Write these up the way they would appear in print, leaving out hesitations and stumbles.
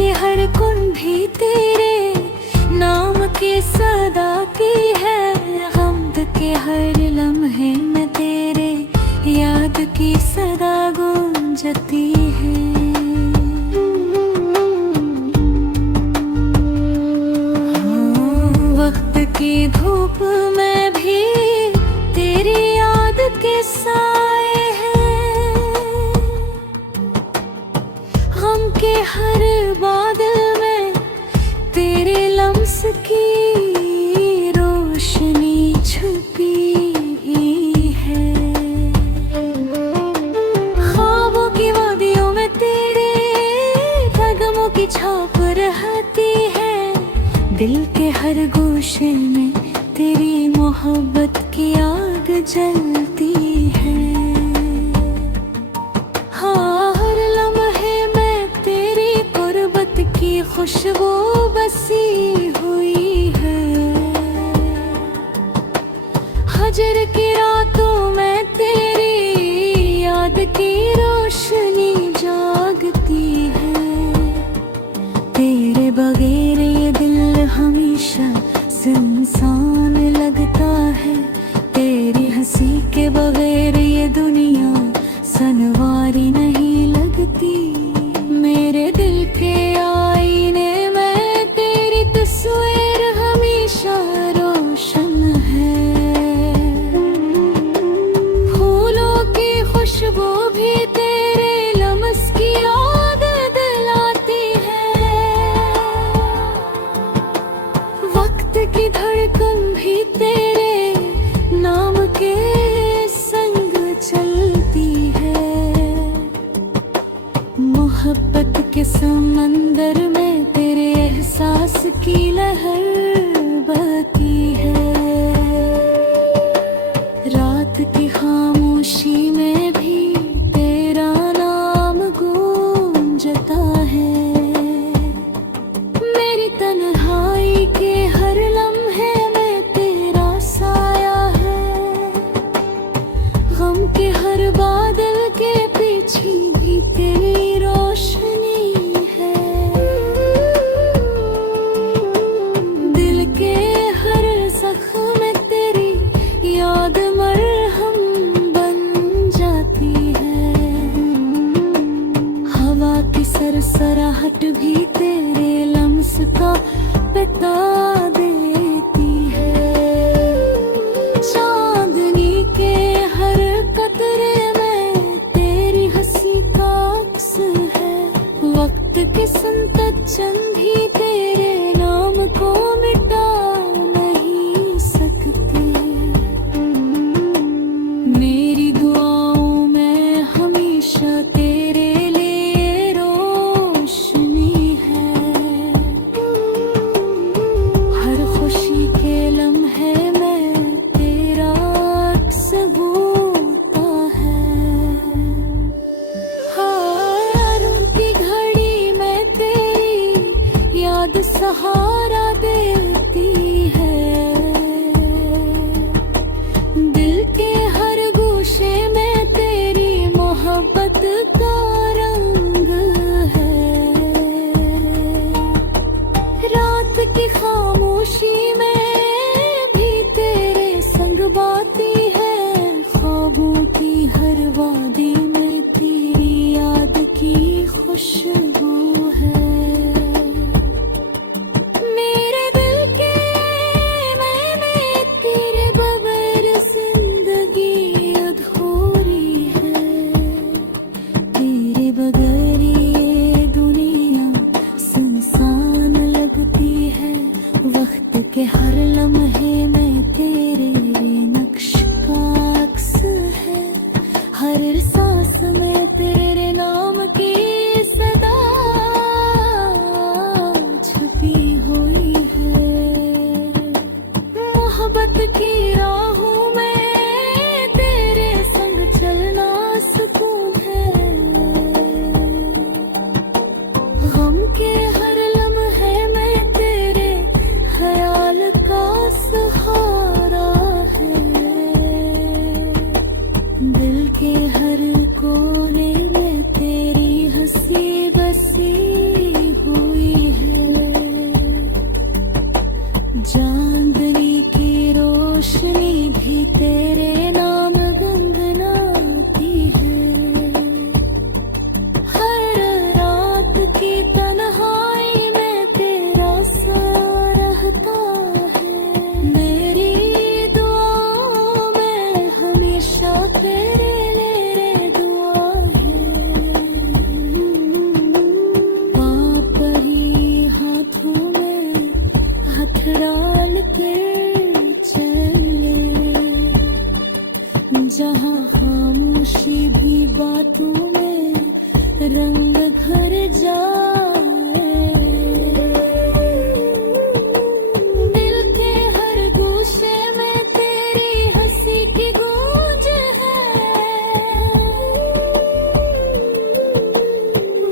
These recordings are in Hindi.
के हर कुंभी तेरे नाम के सदा की है। हमद के हर लम्हे में तेरे याद की सदा गूंजती है। वक्त की धूप में भी तेरी याद के साए हैं। गम के हर बादल में तेरे लम्स की रोशनी छुपी है। ख्वाबों की वादियों में तेरे कदमों की छाप रहती है। दिल के हर गोशे में तेरी मोहब्बत की आग जलती है। हाँ, हर लम्हे में तेरी गुर्बत की खुशबू बसी हुई है। हजर की रातों में तेरी याद की रोशनी जागती है। तेरे बगैर ये दिल हमेशा सुनसान लगता है। तेरी हंसी के बगैर ये दुनिया सनवारी नहीं लगती। मेरे दिल के आईने में तेरी तस्वीर हमेशा रोशन है। फूलों की खुशबू भी तेरे लम्स की याद दिलाती है। वक्त की धड़कन भी तेरे नाम के संग चलती है। मोहब्बत के समंदर में तेरे एहसास की लहर बहती है। रात की खामोशी में भी तेरा नाम गूंजता है। मेरी तन्हाई के हर लम्हे में तेरा साया है। गम के हर बादल के पीछे भी तेरी रोशनी है। दिल के हर जख्म में तेरी याद मरहम बन जाती है। हवा की सरसराहट भी तेरे लम्स का बता देती है। चांदनी के हर कतरे में तेरी हंसी का अक्स है। वक्त के संतत चंद भी तेरे नाम को मिटा नहीं सकते। मेरी दुआओं में हमेशा तेरे लिए रोशनी है। हर खुशी के लम्हे में तेरा अक्स होता है। हर की घड़ी में तेरी याद सहारा देती है। दिल के हर गोशे में तेरी मोहब्बत का रंग है। रात की खामोशी में भी तेरे संग बाती है। ख्वाबों की हर वादी में तेरी याद की खुशबू है। मेरे दिल के में तेरे बगैर जिंदगी अधूरी है। तेरे बगैर ये दुनिया सुनसान लगती है। वक्त के हर लम्हे में तेरे नक्श का अक्स है। हर सांस में तेरे नाम की सदा छुपी हुई है। मोहब्बत की राहों में तेरे संग चलना सुकून है। गम के हर लम्हे में तेरे ख्याल का सहारा है। दिल के हर कोने में तेरी हंसी बसी हुई रंग घर जाए। दिल के हर गोशे में तेरी हंसी की गूंज है।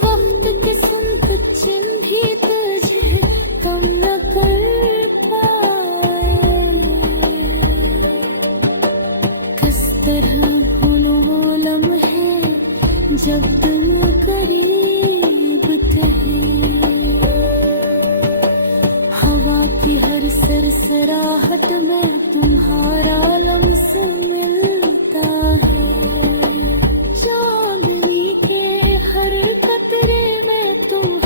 वक्त के संग चिन्ह भी तुझे कम न कर पाए। किस तरह भूलूं वो लम्हे जब तुम करीब थे। हवा की हर सरसराहट में तुम्हारा लम्स मिलता है। चांदनी के हर कतरे में तुम